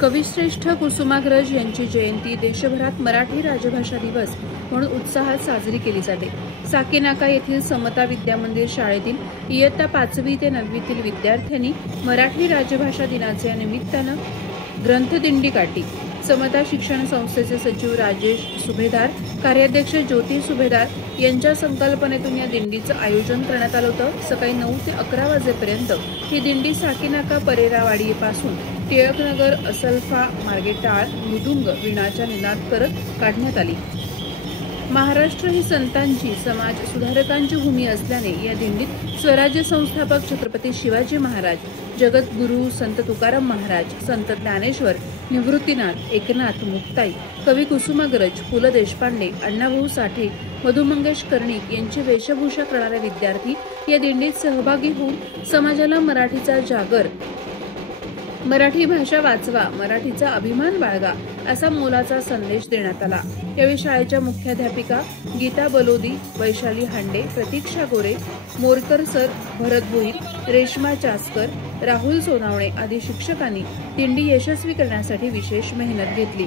कविश्रेष्ठ कुसुमाग्रज यांची जयंती देशभरात मराठी राजभाषा दिवस म्हणून उत्साहात साजरी केली जाते। साकीनाका येथील समता विद्यामंदिर शाळेतील इयत्ता 5वी ते 9वीतील विद्यार्थ्यांनी मराठी राजभाषा दिनाच्या निमित्तानं ग्रंथदिंडी काढली। समता शिक्षण संस्थेचे सचिव राजेश सुभेदार, कार्याध्यक्ष ज्योती सुभेदार यांच्या संकल्पनेतून या दिंडीचं आयोजन करण्यात आलं होतं। सकाळी 9 ते 11 वाजेपर्यंत ही दिंडी साकीनाका परेरावाडीपासून टिळकनगर असलफा मार्गे टाळ, मृदुंग, वीणाचा निनाद करत काढण्यात आली। महाराष्ट्र ही संतांची, समाज सुधारकांची भूमी असल्याने या दिंडीत स्वराज्य संस्थापक छत्रपती शिवाजी महाराज, जगद्गुरू संत तुकाराम महाराज, संत ज्ञानेश्वर, निवृत्तीनाथ, एकनाथ, मुक्ताई, कवी कुसुमाग्रज, पु ल देशपांडे, अण्णाभाऊ साठे, मधु मंगेश कर्णिक यांची वेशभूषा करणारे विद्यार्थी या दिंडीत सहभागी होऊन समाजाला मराठीचा जागर, मराठी भाषा वाचवा, मराठीचा अभिमान बाळगा असा मोलाचा संदेश देण्यात आला। यावेळी शाळेच्या मुख्याध्यापिका गीता बलोदी, वैशाली हांडे, प्रतीक्षा गोरे, मोरकर सर, भरत भोईर, रेश्मा चासकर, राहुल सोनावणे आदी शिक्षकांनी दिंडी यशस्वी करण्यासाठी विशेष मेहनत घेतली।